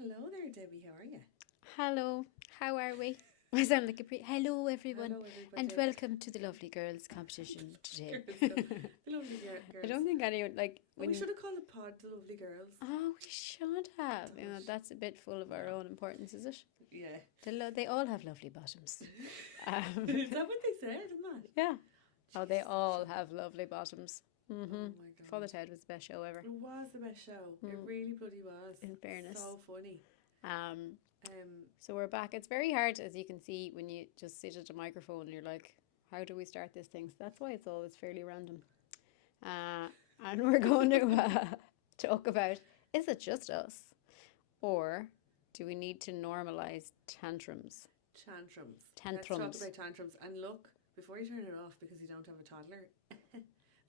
Hello there, Debbie. How are you? Hello, how are we? I sound like a hello everyone, Hello, and everybody. welcome to the lovely girls competition today. Girls, the lovely I girls. don't think anyone like Oh, we when. should have called the pod the lovely girls. Oh, we should have. You know, Gosh. that's a bit full of our No. own importance, is it? Yeah. They all have lovely bottoms. Is that what they said? Isn't that? Yeah. Oh, they Jesus, all such a- have lovely bottoms. Oh Mm-hmm. my Father god. Ted was the best show ever. It was the best show. It really bloody was. In fairness. So funny. Um, Um. so we're back. It's very hard, as you can see, when you just sit at a microphone and you're like, how do we start this thing? So that's why it's always fairly random. And we're going to talk about, is it just us? Or do we need to normalize tantrums? Tantrums. Let's talk Tantrums. about tantrums. And look, before you turn it off because you don't have a toddler,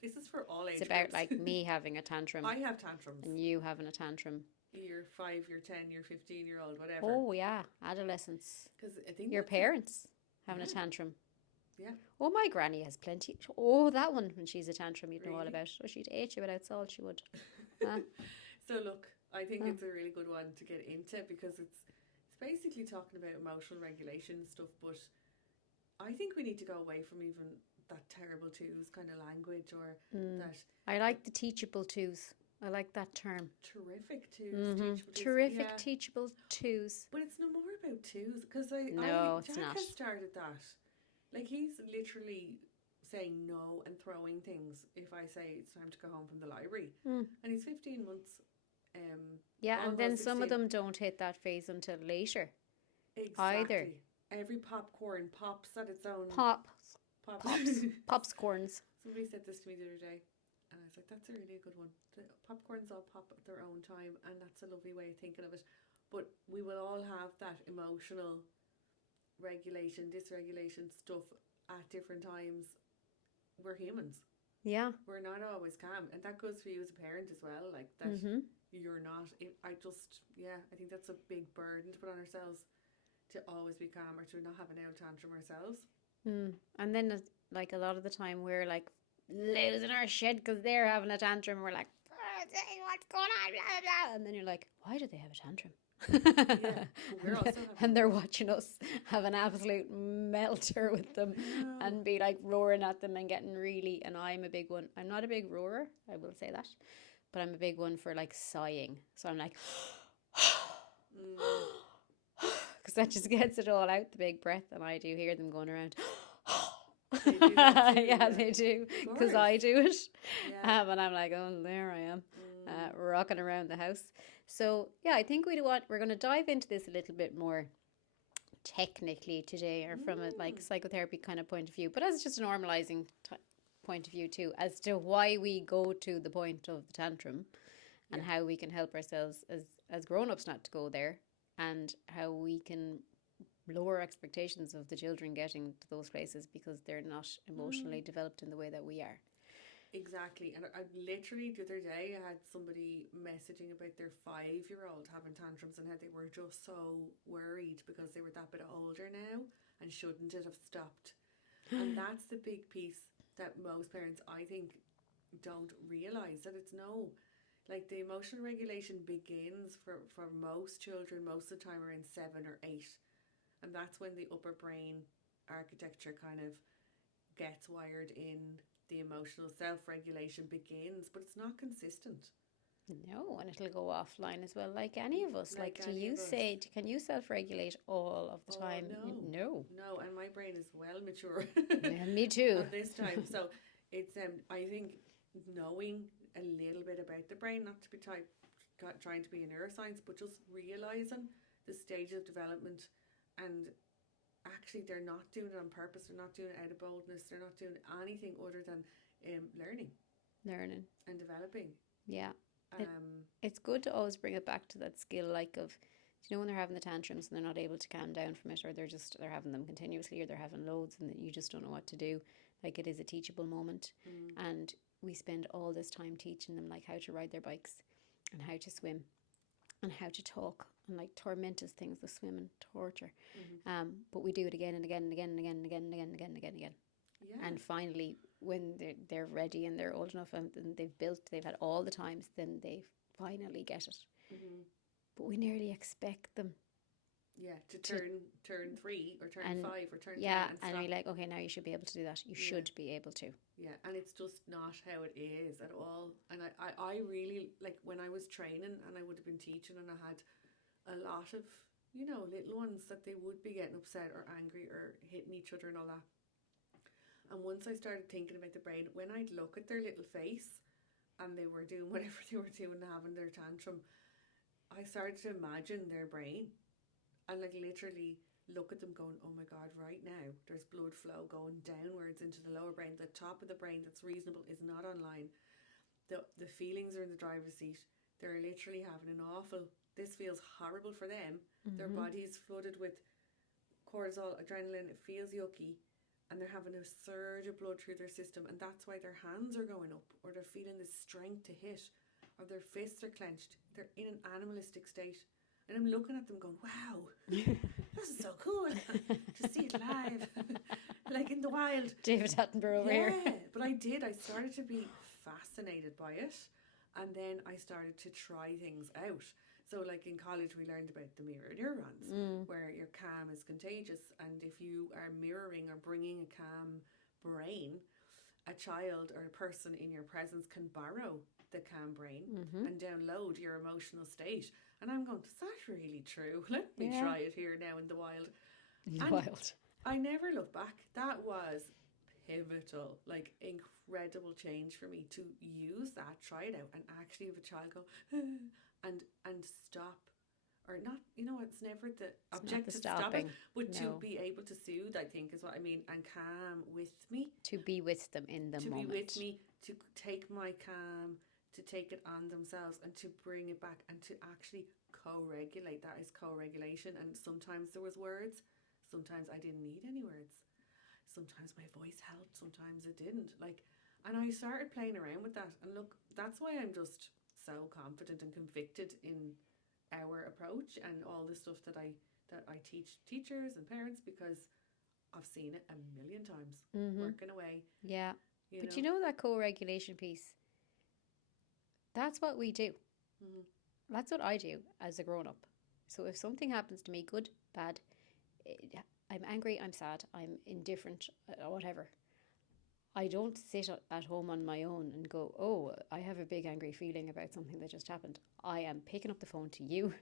this is for all age It's about groups. like me having a tantrum I have tantrums. and you having a tantrum. You're 5, you're 10, you're 15-year-old, whatever. Oh, yeah, adolescence. Because I think Your that's parents having a Yeah. tantrum. Yeah. Oh, my granny has plenty. Oh, that one, when she's a tantrum, you'd know all Really? about. Oh, she'd eat you without salt, she would. So look, I think Huh. it's a really good one to get into because it's basically talking about emotional regulation and stuff, but I think we need to go away from even that terrible twos kind of language or that I like the teachable twos. I like that term. terrific twos. Mm-hmm. Teachable twos. Terrific Yeah. teachable twos. But it's no more about twos because No, it's Jack not. has started that. Like he's literally saying no and throwing things if I say it's time to go home from the library. And he's 15 months. Yeah, and then almost some of 16. them don't hit that phase until later. Exactly. Either. Every popcorn pops at its own Pops. pop. Popscorns. Somebody said this to me the other day, and I was like, "That's a really good one." The popcorns all pop at their own time, and that's a lovely way of thinking of it. But we will all have that emotional regulation, dysregulation stuff at different times. We're humans. Yeah. We're not always calm, and that goes for you as a parent as well. Like that, you're not. I think that's a big burden to put on ourselves to always be calm or to not have an out tantrum ourselves. And then, like, a lot of the time, we're like losing our shit because they're having a tantrum. We're like, what's going on? Blah, blah, blah. And then you're like, why do they have a tantrum? Yeah, but we're also having And they're watching us have an absolute melter with them and be like roaring at them and getting really. And I'm a big one. I'm not a big roarer, I will say that, but I'm a big one for like sighing. So I'm like, because that just gets it all out, the big breath. And I do hear them going around. They do that too, Yeah, they do, Of because course. I do it. Yeah. And I'm like, oh, there I am, rocking around the house. So yeah, I think we're going to dive into this a little bit more technically today, or from a like psychotherapy kind of point of view, but as just a normalizing point of view too, as to why we go to the point of the tantrum, and how we can help ourselves as grown-ups not to go there, and how we can lower expectations of the children getting to those places because they're not emotionally developed in the way that we are. Exactly. And I literally the other day I had somebody messaging about their 5-year-old having tantrums and how they were just so worried because they were that bit older now and shouldn't it have stopped. And that's the big piece that most parents, I think, don't realise, that it's no, like the emotional regulation begins for most children most of the time around 7 or 8, and that's when the upper brain architecture kind of gets wired in. The emotional self-regulation begins, but it's not consistent. No, and it'll go offline as well, like any of us. Like, do any you of us. say, can you self-regulate all of the time? No. No, and my brain is well mature. Yeah, me too. At this time, so it's I think knowing a little bit about the brain, not to be trying to be a neuroscience, but just realizing the stage of development, and actually they're not doing it on purpose, they're not doing it out of boldness, they're not doing anything other than learning and developing. Yeah. It's good to always bring it back to that skill, like of, you know, when they're having the tantrums and they're not able to calm down from it, or they're having them continuously, or they're having loads and you just don't know what to do. Like, it is a teachable moment, and we spend all this time teaching them like how to ride their bikes and how to swim and how to talk, and like tormentous things, the swim and torture. But we do it again and again and again and again and again and again and again and again and again. Yeah. And finally, when they're ready and they're old enough and they've had all the times, then they finally get it. but we nearly expect them. Yeah, to turn 3 or turn And 5 or turn 10 yeah, and and stop. we're like, okay, now you should be able to do that. You should be able to. Yeah, and it's just not how it is at all. And I really, like, when I was training and I would have been teaching and I had a lot of, little ones that they would be getting upset or angry or hitting each other and all that. And once I started thinking about the brain, when I'd look at their little face and they were doing whatever they were doing, having their tantrum, I started to imagine their brain and like literally look at them going, oh my God, right now there's blood flow going downwards into the lower brain. The top of the brain that's reasonable is not online. The feelings are in the driver's seat. They're literally having an awful, this feels horrible for them. Their body's flooded with cortisol, adrenaline, it feels yucky, and they're having a surge of blood through their system, and that's why their hands are going up, or they're feeling the strength to hit, or their fists are clenched. They're in an animalistic state. And I'm looking at them going, wow, this is so cool to see it live, like in the wild. David Attenborough over here. Yeah, but I started to be fascinated by it. And then I started to try things out. So like in college, we learned about the mirror neurons, where your calm is contagious. And if you are mirroring or bringing a calm brain, a child or a person in your presence can borrow the calm brain and download your emotional state. And I'm going, is that really true? Let me try it here now in the wild. Wild. I never look back. That was pivotal, like incredible change for me to use that, try it out, and actually have a child go and stop. Or not, it's never the object to stop it, but to be able to soothe, I think is what I mean, and calm with me. To be with them in the moment. To be with me, to take my calm, to take it on themselves and to bring it back and to actually co-regulate. That is co-regulation. And sometimes there was words, sometimes I didn't need any words. Sometimes my voice helped, sometimes it didn't. And I started playing around with that. And look, that's why I'm just so confident and convicted in our approach and all the stuff that I teach teachers and parents, because I've seen it a million times working away. Yeah. But that co-regulation piece, that's what we do. That's what I do as a grown-up. So if something happens to me, good, bad, I'm angry, I'm sad, I'm indifferent, whatever, I don't sit at home on my own and go, oh, I have a big angry feeling about something that just happened. I am picking up the phone to you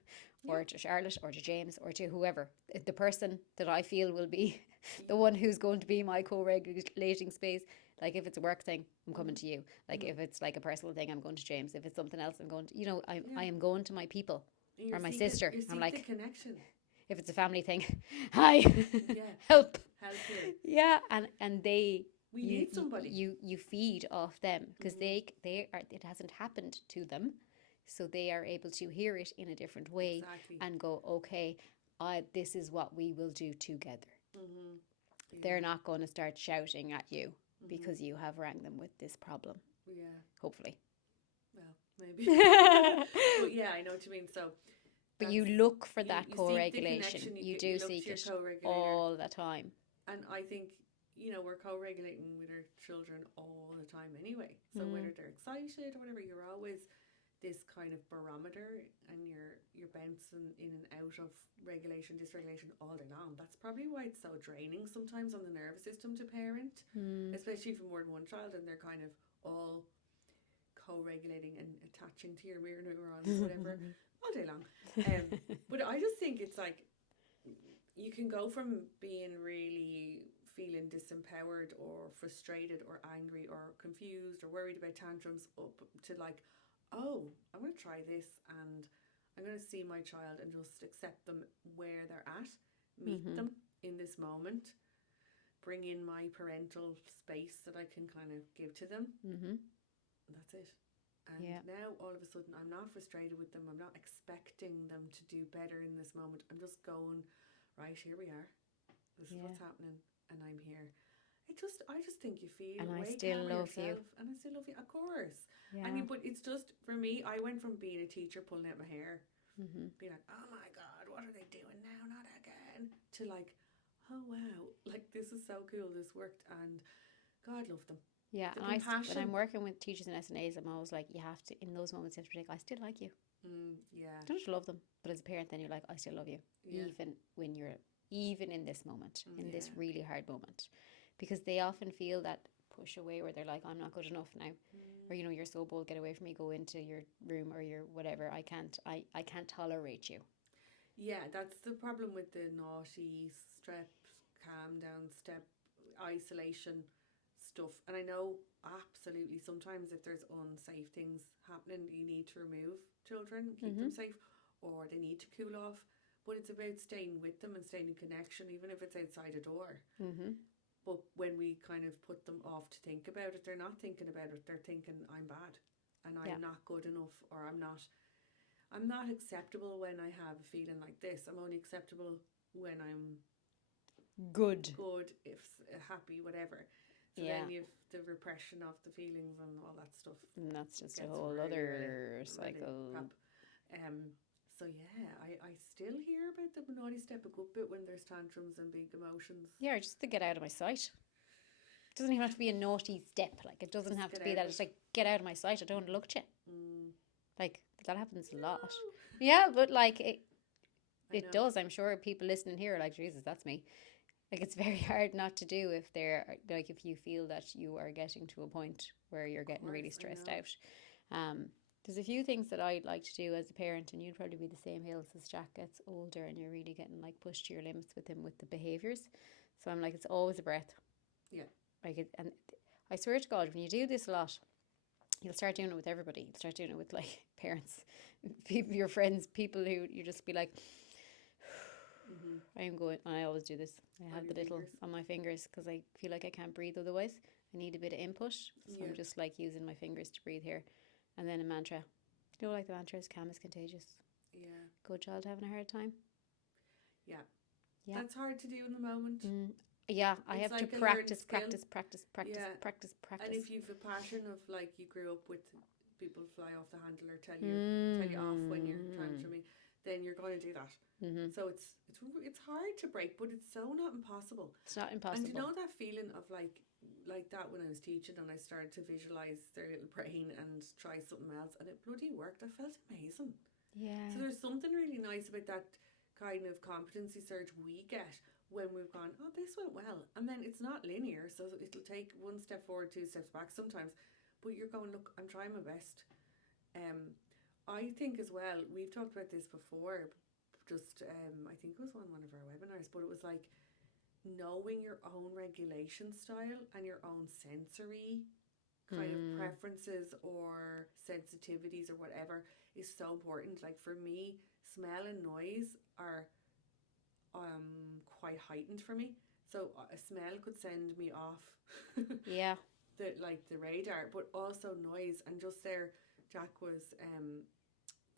or to Charlotte or to James or to whoever, the person that I feel will be the one who's going to be my co-regulating space. Like if it's a work thing, I'm coming to you. Like if it's like a personal thing, I'm going to James. If it's something else, I'm going to, I am going to my people or my sister. I'm like, the connection. If it's a family thing, hi, help you. Yeah, and they... We need somebody. You feed off them because they are, it hasn't happened to them, so they are able to hear it in a different way and go, okay, this is what we will do together. They're not going to start shouting at you because you have rang them with this problem. Yeah. Hopefully. Well, maybe. But yeah, I know what you mean. So. But you look for that co-regulation. You do seek it all the time. And I think, we're co-regulating with our children all the time anyway. So whether they're excited or whatever, you're always this kind of barometer and you're bouncing in and out of regulation, dysregulation all day long. That's probably why it's so draining sometimes on the nervous system to parent, especially for more than one child, and they're kind of all co-regulating and attaching to your mirror neurons, whatever, all day long. But I just think it's like you can go from being really feeling disempowered or frustrated or angry or confused or worried about tantrums up to like, oh, I'm going to try this and I'm going to see my child and just accept them where they're at, meet them in this moment, bring in my parental space that I can kind of give to them. That's it. And now all of a sudden I'm not frustrated with them. I'm not expecting them to do better in this moment. I'm just going, right, here we are. This is what's happening. And I'm here. I just think you feel and way I still love yourself, you. and I still love you, of course. I mean, but it's just for me. I went from being a teacher pulling out my hair, being like, "Oh my God, what are they doing now? Not again!" to like, "Oh wow, like this is so cool. This worked," and God love them. Yeah, and when I'm working with teachers and SNAs, I'm always like, you have to, in those moments, you have to be like, I still like you. Yeah. Don't love them, but as a parent, then you're like, I still love you, Yeah. even in this moment, in this Yeah. really hard moment, because they often feel that push away where they're like, I'm not good enough now, or you're so bold, get away from me, go into your room or your whatever. I can't tolerate you. Yeah, that's the problem with the naughty step, calm down, step, isolation stuff. And I know absolutely sometimes if there's unsafe things happening, you need to remove children, keep them safe, or they need to cool off. But it's about staying with them and staying in connection, even if it's outside a door. But when we kind of put them off to think about it, they're not thinking about it. They're thinking, I'm bad and I'm not good enough, or I'm not acceptable when I have a feeling like this. I'm only acceptable when I'm Good. if happy, whatever. So Yeah. then you've the repression of the feelings and all that stuff. And that's just a Gets whole really, other really cycle. crap. So yeah, I still hear about the naughty step a good bit when there's tantrums and big emotions. Yeah, just to get out of my sight. It doesn't even have to be a naughty step. Like, it doesn't have to be that. It's like, get out of my sight. I don't want to look at you. Like, that happens a lot. Yeah, but like it does. I'm sure people listening here are like, Jesus, that's me. Like, it's very hard not to do if they're like, if you feel that you are getting to a point where you're getting really stressed out. There's a few things that I'd like to do as a parent, and you'd probably be the same, Hills, as Jack gets older and you're really getting like pushed to your limits with him with the behaviours. So I'm like, it's always a breath. Yeah. Like, and I swear to God, when you do this a lot, you'll start doing it with everybody. You'll start doing it with like parents, people, your friends, people who you just be like, I'm going. And I always do this. I have the little fingers on my fingers because I feel like I can't breathe otherwise. I need a bit of input, so I'm just like using my fingers to breathe here, and then a mantra. You know, like the mantra is calm is contagious. Yeah. Good child having a hard time. Yeah. That's hard to do in the moment. Yeah, I have like to practice. And if you've a pattern of like you grew up with people fly off the handle or tell you off when you're tantruming, then you're going to do that. So it's hard to break, but it's so not impossible. It's not impossible. And you know that feeling of like that when I was teaching and I started to visualize their little brain and try something else, and it bloody worked. I felt amazing. Yeah. So there's something really nice about that kind of competency surge we get when we've gone, oh, this went well. And then it's not linear, so it'll take one step forward, two steps back sometimes. But you're going, look, I'm trying my best. I think as well, we've talked about this before, just I think it was on one of our webinars, but it was like knowing your own regulation style and your own sensory kind of preferences or sensitivities or whatever is so important. Like for me, smell and noise are quite heightened for me. So a smell could send me off yeah the radar, but also noise. And just there Jack was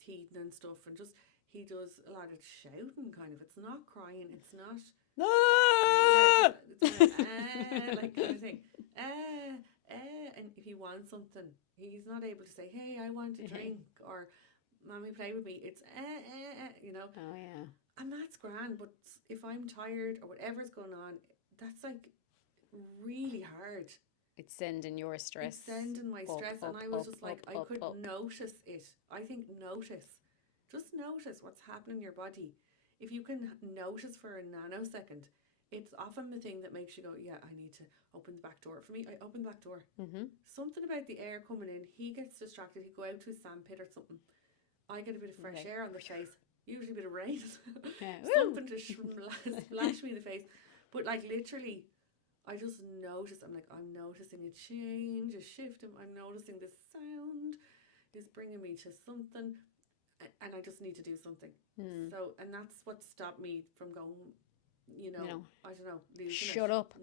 teething and stuff, and just he does a lot of shouting kind of. It's not crying, it's not it's kind of, like kind of thing. And if he wants something, he's not able to say, hey, I want a drink, or mommy play with me. It's you know. Oh yeah. And that's grand, but if I'm tired or whatever's going on, that's like really hard. It's sending your stress. It's sending my stress, and I was just like, I could notice it. I think just notice what's happening in your body. If you can notice for a nanosecond, it's often the thing that makes you go, yeah, I need to open the back door. For me, I open the back door. Something about the air coming in, he gets distracted, he'd go out to a sandpit or something. I get a bit of fresh air on the face. Usually a bit of rain. Something to splash me in the face. But like literally, I just notice, I'm noticing a change, a shift. I'm noticing this sound is bringing me to something, and I just need to do something. So, and that's what stopped me from going, I don't know, shut up.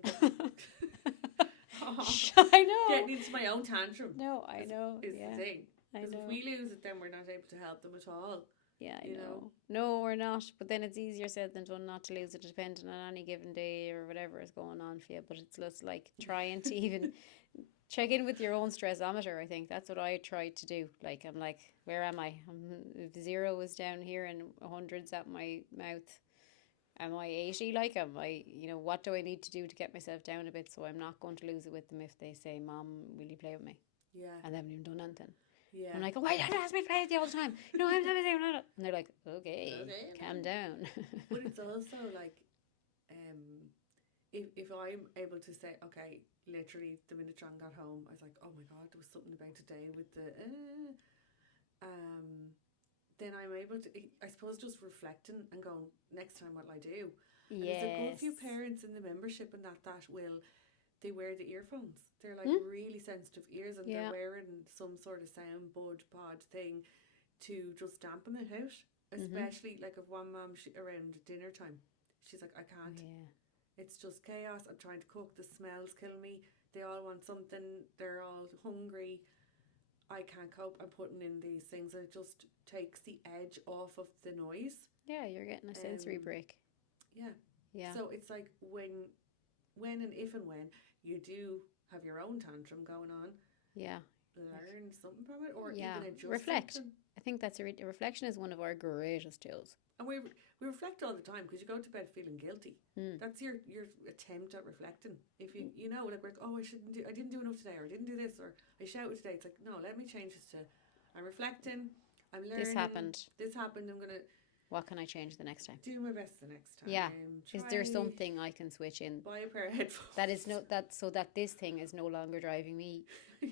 I know. Getting into my own tantrum. No, I know. Is the thing. Because if we lose it, then we're not able to help them at all. Yeah, I know. No, we're not. But then it's easier said than done not to lose it, depending on any given day or whatever is going on for you. But it's just like trying to even check in with your own stressometer. I think that's what I tried to do. Like, I'm like, where am I? If 0 is down here and 100's at my mouth, am I 80? Like, am I, what do I need to do to get myself down a bit so I'm not going to lose it with them if they say, Mom, will you play with me? Yeah. And they haven't even done anything. Yeah. I'm like, oh, why don't you ask me to play with you all the time? You know, I'm and they're like, okay, Okay, calm down. But it's also like, if I'm able to say, okay, literally the minute John got home, I was like, oh my god, there was something about today with the, then I'm able to, I suppose, just reflecting and going, next time what'll I do? And there's a good Yes. few parents in the membership and that will, they wear the earphones. They're like really sensitive ears, and Yeah. they're wearing some sort of sound bud pod thing to just dampen it out. Especially like if one mom, around dinner time, she's like, I can't. Yeah. It's just chaos. I'm trying to cook. The smells kill me. They all want something. They're all hungry. I can't cope. I'm putting in these things, and it just takes the edge off of the noise. Yeah, you're getting a sensory break. Yeah. Yeah. So it's like when and if and when you do have your own tantrum going on, yeah, learn something from it, or yeah, even adjust reflect. something. I think that's reflection is one of our greatest tools. And we reflect all the time, because you go to bed feeling guilty. That's your attempt at reflecting. If you like, we're like, oh, I didn't do enough today, or I didn't do this, or I shouted today. It's like, no, let me change this to, I'm reflecting, I'm learning. This happened. I'm gonna. What can I change the next time? Do my best the next time. Yeah. Is there something I can switch in? Buy a pair of headphones. That is so that this thing is no longer driving me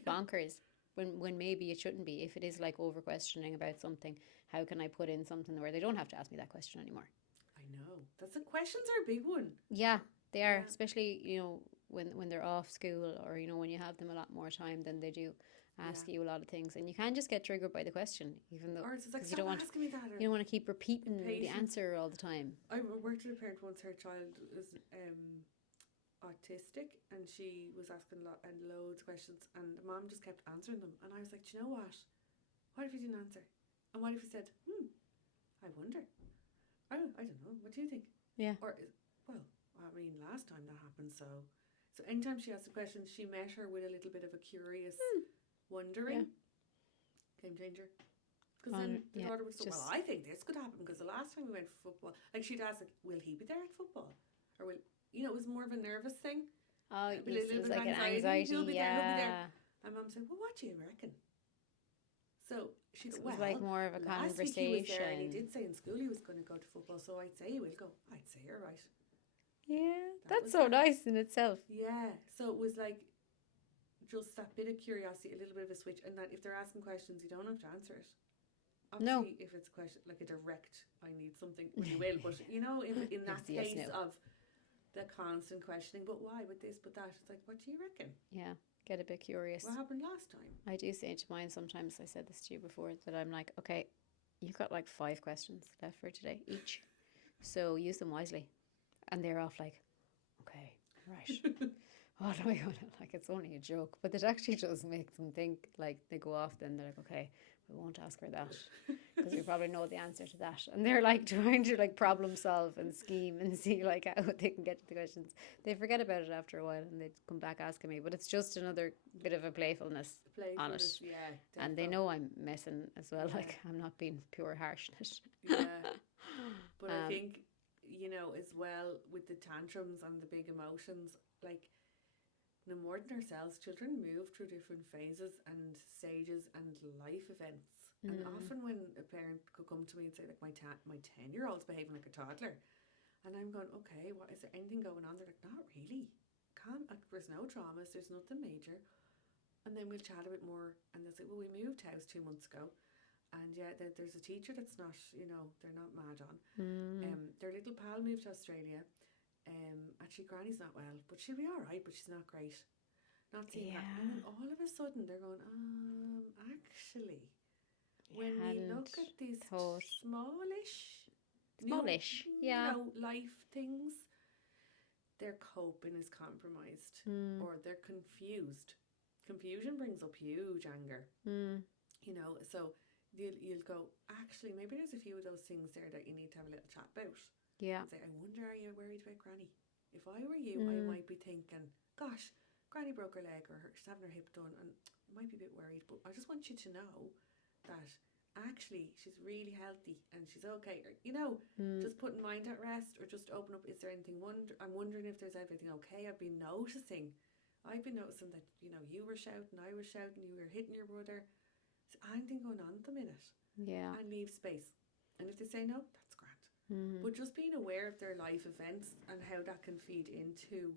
bonkers. When maybe it shouldn't be. If it is like over questioning about something, how can I put in something where they don't have to ask me that question anymore? I know. The questions are a big one. Yeah, they are, especially, when they're off school, or, when you have them a lot more time than they do ask you a lot of things, and you can just get triggered by the question, even though, or it's like, you don't want asking me that, you don't want to keep repeating the answer all the time. I worked with a parent once. Her child was autistic, and she was asking loads of questions, and the mom just kept answering them, and I was like, do you know what if you didn't answer, and what if you said, I wonder, I don't know, what do you think? Yeah. Or, well, I mean, last time that happened, so anytime she asked a question, she met her with a little bit of a curious wondering. Game changer. Because then the daughter would say, well, I think this could happen, because the last time we went for football, like, she'd ask, like, will he be there at football? Or will, it was more of a nervous thing. Oh, it was like an anxiety. He'll be yeah. there. And Mum said, well, what do you reckon? So she said, it was like more of a last conversation. Week he was there, and he did say in school he was going to go to football, so I'd say he will go. I'd say you're right. Yeah, that's so nice in itself. Yeah, so it was like just that bit of curiosity, a little bit of a switch, and that if they're asking questions, you don't have to answer it. Obviously, if it's a question like a direct, I need something, you will. But in that case of the constant questioning, but why, but this, but that, it's like, what do you reckon? Yeah, get a bit curious. What happened last time? I do say to mine sometimes, I said this to you before, that I'm like, okay, you've got like 5 questions left for today each, so use them wisely. And they're off like, okay, right. What am I going to, like, it's only a joke, but it actually does make them think. Like, they go off, then they're like, okay, we won't ask her that, because we probably know the answer to that. And they're like trying to like problem solve and scheme and see like how they can get to the questions. They forget about it after a while, and they come back asking me, but it's just another bit of a playfulness on it. Yeah, and they know I'm messing as well. Yeah. Like, I'm not being pure harshness. Yeah. But I think, as well, with the tantrums and the big emotions, like, no more than ourselves, children move through different phases and stages and life events. And often when a parent could come to me and say, like, my 10-year-old's behaving like a toddler, and I'm going, okay, what is there anything going on? They're like, not really. There's no traumas, there's nothing major. And then we'll chat a bit more, and they'll say, well, we moved house 2 months ago, and there's a teacher that's not, they're not mad on. Their little pal moved to Australia. Actually, Granny's not well, but she'll be all right, but she's not great. Not seeing that. And then all of a sudden they're going, actually, when we look at these smallish, life things, their coping is compromised, or they're confused. Confusion brings up huge anger. So you'll go, actually, maybe there's a few of those things there that you need to have a little chat about. Yeah. And say, I wonder, are you worried about Granny? If I were you, I might be thinking, gosh, Granny broke her leg, or she's having her hip done, and I might be a bit worried, but I just want you to know that actually she's really healthy and she's okay. Or, just putting mind at rest, or just open up, is there anything I'm wondering if there's everything okay? I've been noticing that, you were shouting, I was shouting, you were hitting your brother. anything going on at the minute, Yeah. and leave space. And if they say no, that's grand. But just being aware of their life events and how that can feed into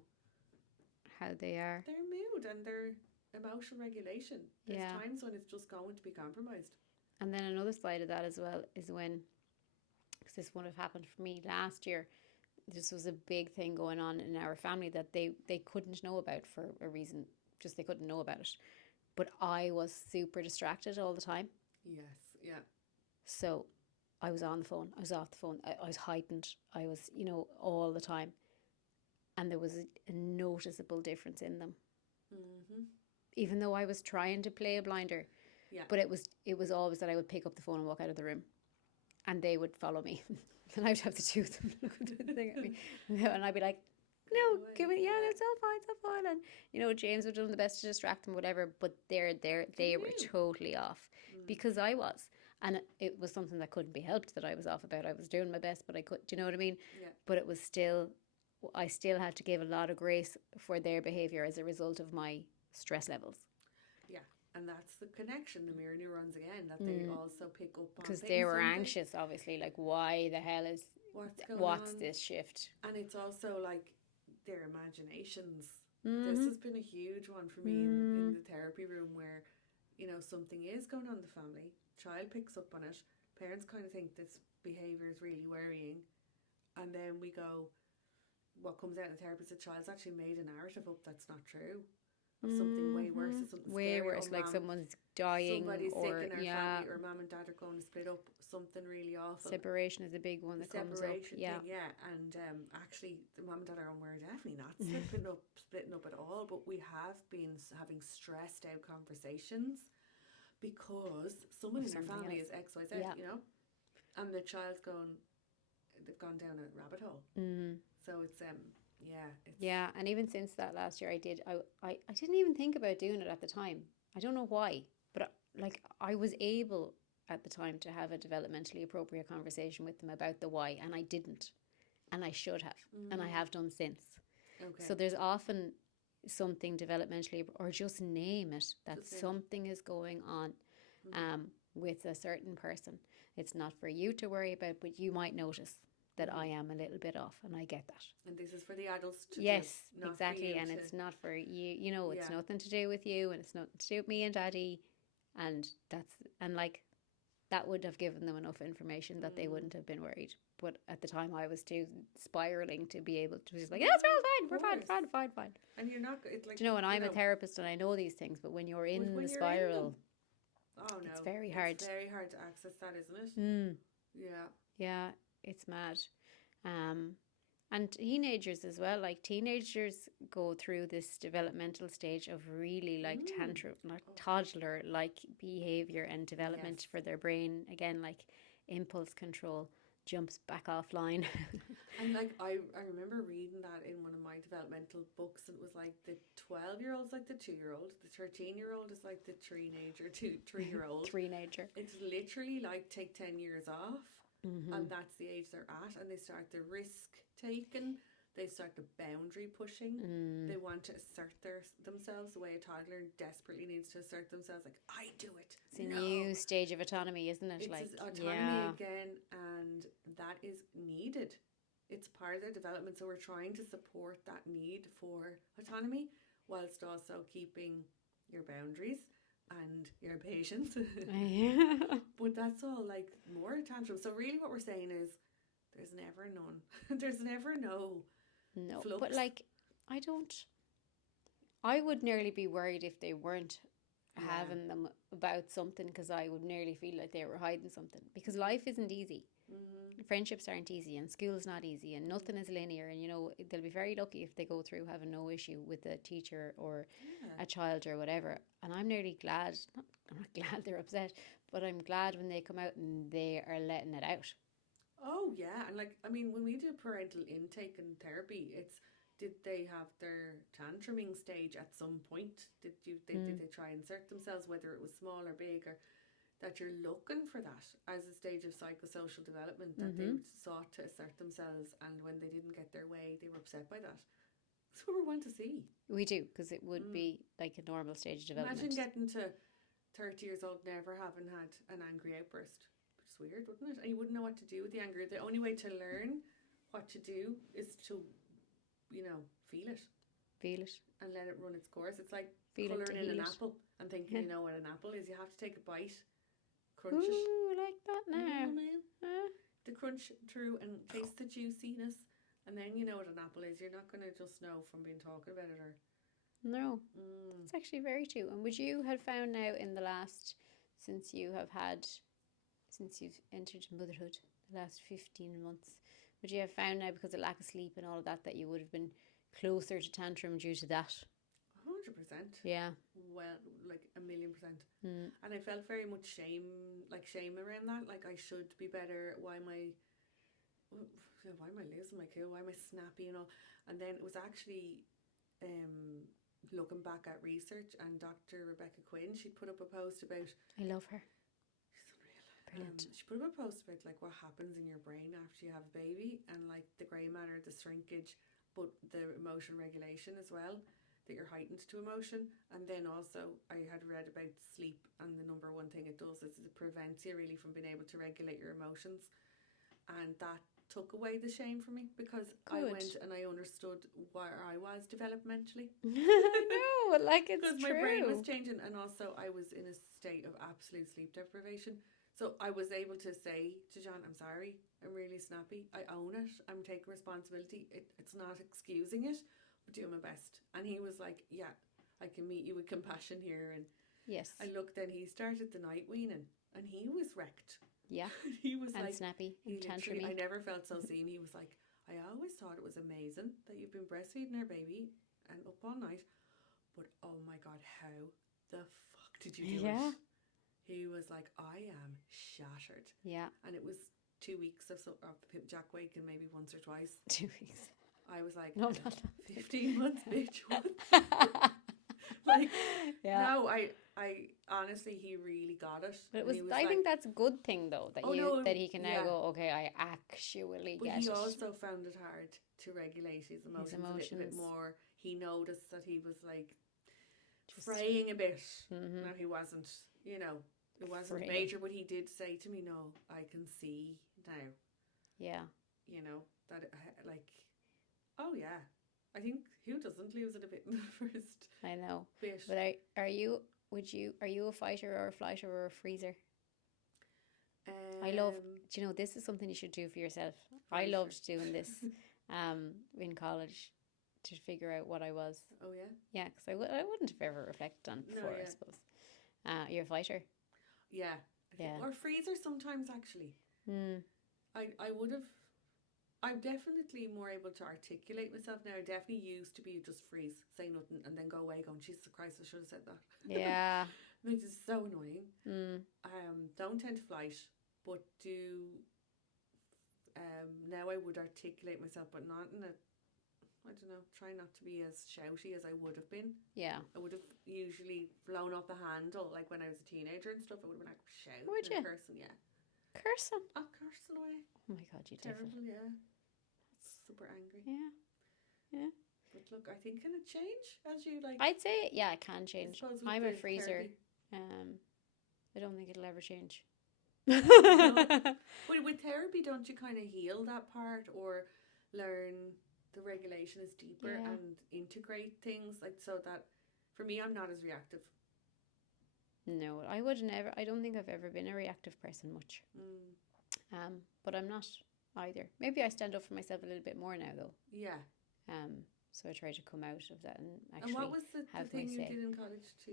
How they are. their mood and their emotional regulation. There's Yeah. times when it's just going to be compromised. And then another side of that as well is when, because this would have happened for me last year, this was a big thing going on in our family that they couldn't know about for a reason, just they couldn't know about it. But I was super distracted all the time. Yes, yeah. So I was on the phone, I was off the phone, I was heightened, I was, all the time. And there was a noticeable difference in them. Mm-hmm. Even though I was trying to play a blinder. Yeah. But it was always that I would pick up the phone and walk out of the room. And they would follow me. And I would have the two of them look at the thing at me. And I'd be like, no, give me, yeah, it's all fine, it's all fine. And, James would do the best to distract them, whatever. But they were totally off because I was. And it was something that couldn't be helped that I was off about. I was doing my best, but I couldn't. Do you know what I mean? Yeah. But it was I still had to give a lot of grace for their behaviour as a result of my stress levels. Yeah. And that's the connection, the mirror neurons again, that they also pick up on. Because they were anxious, obviously, like, why the hell is, what's this shift? And it's also like their imaginations. This has been a huge one for me in the therapy room where, something is going on in the family, child picks up on it, parents kind of think this behaviour is really worrying, and then we go, what comes out in the therapy is the child's actually made a narrative up that's not true. Of something way worse, or something way scary, worse, or like someone's dying, somebody's or sick in our family, or mum and dad are going to split up, something really awful. Separation is a big one that comes up. Yeah, thing, yeah. And actually, the mum and dad are on, we're definitely not splitting up at all, but we have been having stressed out conversations because someone in our family is X, Y, Z, and the child's they've gone down a rabbit hole. So it's yeah, and even since that last year, I didn't even think about doing it at the time. I don't know why, but I was able at the time to have a developmentally appropriate conversation with them about the why, and I didn't, and I should have, and I have done since. Okay. So there's often something developmentally, or just name it, that something is going on with a certain person. It's not for you to worry about, but you might notice that I am a little bit off, and I get that. And this is for the adults to yes, do, not exactly, for and it's not for you. It's nothing to do with you, and it's nothing to do with me and Daddy, and that would have given them enough information that they wouldn't have been worried. But at the time, I was too spiraling to be able to just like, yeah, it's all fine, we're fine. And you're not. It's like, and I'm a therapist, and I know these things, but when you're in the spiral, it's very hard. It's very hard to access that, isn't it? Yeah, it's mad. And teenagers as well, like teenagers go through this developmental stage of really like tantrum, like toddler like behavior and development for their brain, again, like impulse control jumps back offline. And like I remember reading that in one of my developmental books, and it was like the 12-year-old's like the 2-year-old, the 13-year-old is like the teenager, 3-year-old. Teenager. It's literally like take 10 years off. And that's the age they're at, and they start the risk taking, they start the boundary pushing, they want to assert themselves the way a toddler desperately needs to assert themselves, like, I do it. It's a new stage of autonomy, isn't it? It's autonomy again, and that is needed. It's part of their development, so we're trying to support that need for autonomy whilst also keeping your boundaries and your patience. But that's all like more tantrums. So really what we're saying is there's never none. There's never no flux. But like I would nearly be worried if they weren't having them about something, because I would nearly feel like they were hiding something, because life isn't easy. Friendships aren't easy, and school's not easy, and nothing is linear, and they'll be very lucky if they go through having no issue with a teacher or a child or whatever. And I'm nearly glad, I'm not glad they're upset, but I'm glad when they come out and they are letting it out. Oh yeah, and like, I mean, when we do parental intake and therapy, it's, did they have their tantruming stage at some point? Did they try and insert themselves, whether it was small or big, or that you're looking for that as a stage of psychosocial development, that they sought to assert themselves, and when they didn't get their way, they were upset by that. That's what we want to see. We do, because it would be like a normal stage of development. Imagine getting to 30 years old, never having had an angry outburst. Which is weird, wouldn't it? And you wouldn't know what to do with the anger. The only way to learn what to do is to, feel it. Feel it. And let it run its course. It's like Feel it to colouring in heal an it. apple and thinking you know what an apple is. You have to take a bite, crunch Ooh, it. I like that now. Man. To crunch through and taste the juiciness, and then you know what an apple is. You're not going to just know from being talking about it. Or No, it's actually very true. And would you have found now in the last, since you've entered motherhood, the last 15 months, would you have found now because of lack of sleep and all of that you would have been closer to tantrum due to that? 100%. Yeah. Well, like 1,000,000%. And I felt very much shame around that. Like I should be better. Why am I losing my cool? Why am I snappy and all? And then it was actually looking back at research, and Dr. Rebecca Quinn, she put up a post about. I love her. She's unreal. Brilliant. She put up a post about like what happens in your brain after you have a baby, and like the grey matter, the shrinkage, but the emotion regulation as well. That you're heightened to emotion. And then also I had read about sleep, and the number one thing it does is it prevents you really from being able to regulate your emotions, and that took away the shame for me, because I went and I understood where I was developmentally. No, like it's because true. My brain was changing, and also I was in a state of absolute sleep deprivation. So I was able to say to John, I'm sorry, I'm really snappy, I own it, I'm taking responsibility, it's not excusing it, doing my best. And he was like, yeah, I can meet you with compassion here. And yes, I looked, then he started the night weaning, and he was wrecked. Yeah. He was and like snappy and tantrumy. I never felt so seen. He was like, I always thought it was amazing that you've been breastfeeding our baby and up all night, but oh my god, how the fuck did you do it? He was like, I am shattered. Yeah. And it was 2 weeks of Jack waking maybe once or twice. 2 weeks. I was like, no, not 15 months, bitch. Like, no, I honestly, he really got it. But it was I think that's a good thing though, that that he can now go, okay, I actually get it. But he also found it hard to regulate his emotions a little bit more. He noticed that he was like fraying a bit. No, he wasn't, it wasn't major, but he did say to me, no, I can see now. Yeah. That like, oh yeah, I think who doesn't lose it a bit in the first. I know. Bit. But are you a fighter or a flighter or a freezer? I love. Do you know, this is something you should do for yourself. I loved doing this, in college, to figure out what I was. Oh yeah. Yeah, because I wouldn't have ever reflected on it before. I suppose. You're a fighter. Yeah. Or freezer sometimes actually. I would have. I'm definitely more able to articulate myself now. I definitely used to be just freeze, say nothing, and then go away going, Jesus Christ, I should have said that. Yeah. Which is so annoying. Don't tend to flight, but do... now I would articulate myself, but not in a... I don't know, try not to be as shouty as I would have been. Yeah. I would have usually blown off the handle, like when I was a teenager and stuff, I would have been like, shouting and cursing, yeah. Cursing? Oh, cursing away. Oh my god, you terrible, devil. Yeah. Super angry. Yeah. But look, I think, can it change as you like? I'd say, yeah, it can change. I'm a freezer. I don't think it'll ever change. No. But with therapy, don't you kind of heal that part or learn the regulation is deeper and integrate things like so that, for me, I'm not as reactive. No, I don't think I've ever been a reactive person much. But I'm not either. Maybe I stand up for myself a little bit more now though. Yeah. So I try to come out of that and actually. And what was the thing you did in college to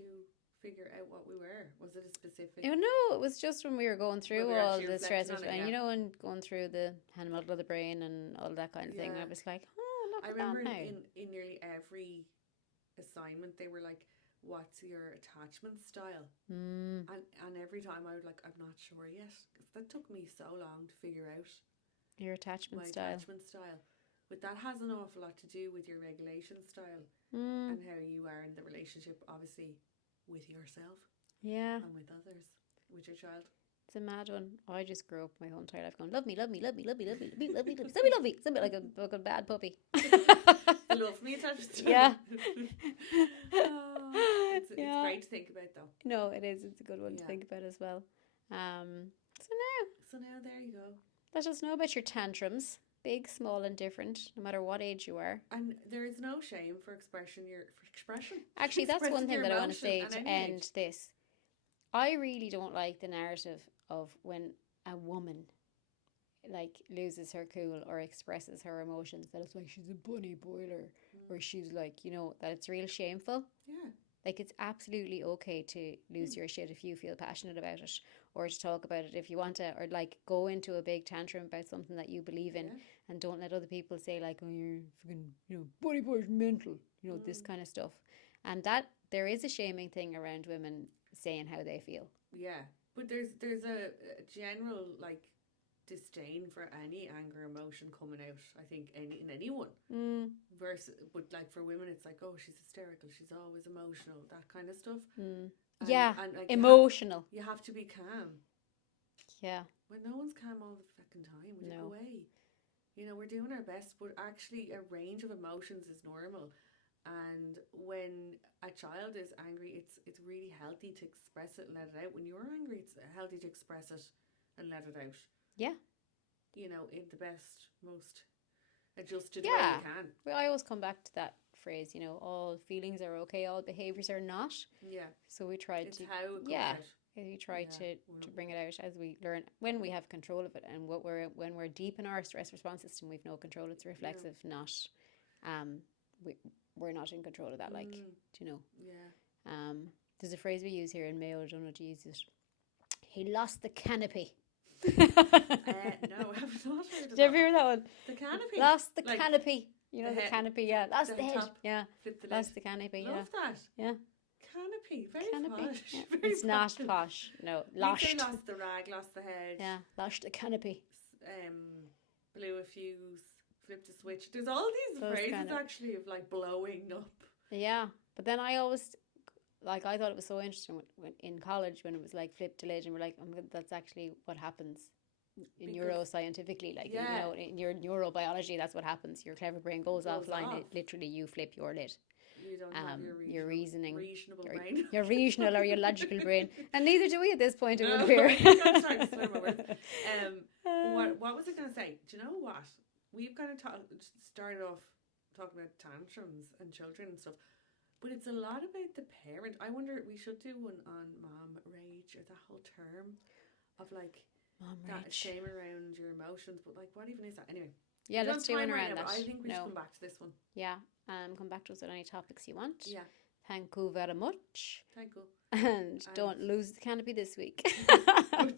figure out what we were? Was it a specific? No, it was just when we were going through all the stress and and going through the hand model of the brain and all that kind of thing. I was like, oh, look at that now. I remember in nearly every assignment they were like, what's your attachment style? And every time I would like, I'm not sure yet, because that took me so long to figure out your attachment my style. Attachment style. But that has an awful lot to do with your regulation style and how you are in the relationship, obviously, with yourself. Yeah. And with others, with your child. It's the mad one. I just grew up my whole entire life going, love me, love me, love me, love me, love me, love me, love me, love me, love me, love me. Something like a fucking bad puppy. Love me attached to Yeah. It's great to think about though. No, it is. It's a good one to think about as well. So now there you go. Let us know about your tantrums, big, small, and different, no matter what age you are. And there is no shame for expression. Actually, that's one thing that I want to say to end age. this. I really don't like the narrative of when a woman like loses her cool or expresses her emotions, that it's like she's a bunny boiler, or she's like, you know, that it's real shameful. Yeah. Like, it's absolutely okay to lose your shit if you feel passionate about it, or to talk about it if you want to, or like go into a big tantrum about something that you believe in, and don't let other people say like, oh, you're fucking, you know, bunny boy's mental, you know, this kind of stuff. And that there is a shaming thing around women saying how they feel. Yeah, but there's a general like disdain for any anger emotion coming out, I think, in anyone. But like for women it's like, oh, she's hysterical, she's always emotional, that kind of stuff. And like, emotional. You have to be calm. Yeah. When no one's calm all the fucking time, we go away. You know, we're doing our best, but actually a range of emotions is normal. And when a child is angry, it's really healthy to express it and let it out. When you're angry, it's healthy to express it and let it out. Yeah. You know, in the best, most adjusted way you can. Well, I always come back to that phrase, you know, all feelings are okay, all behaviours are not. Yeah. So we try it's how it comes out. We try to bring it out as we learn, when we have control of it. And when we're deep in our stress response system, we've no control. It's reflexive, not we're not in control of that, like, do you know? Yeah. There's a phrase we use here in Mayo, I don't know to use it. He lost the canopy. No, I have not heard of Did you ever hear that one? The canopy. Lost the canopy. You know, the canopy, yeah. Lost the head. Top, yeah. The lost the canopy, Love that. Yeah. Canopy. Very posh. Yeah. Very it's not posh. No. Lost. Lost the rag, lost the head. Yeah. Lost the canopy. Blew a fuse, flipped a switch. There's all these phrases actually of like blowing up. Yeah. But then I always, like, I thought it was so interesting when in college when it was like flipped a lid, and we're like, oh my God, that's actually what happens neuroscientifically, like, you know, in your neurobiology, that's what happens. Your clever brain goes offline. Literally, you flip your lid. You don't have your reasonable brain. Your reasonable or your logical brain, and neither do we at this point. It would appear. What was I going to say? Do you know what? We've kind of started off talking about tantrums and children and stuff, but it's a lot about the parent. I wonder, we should do one on mom rage, or the whole term of like mom that rage. shame around your emotions. But like, what even is that? Anyway. Yeah, let's do one around that. I think we should come back to this one. Yeah, come back to us with any topics you want. Yeah. Thank you very much. Thank you. And don't lose the canopy this week.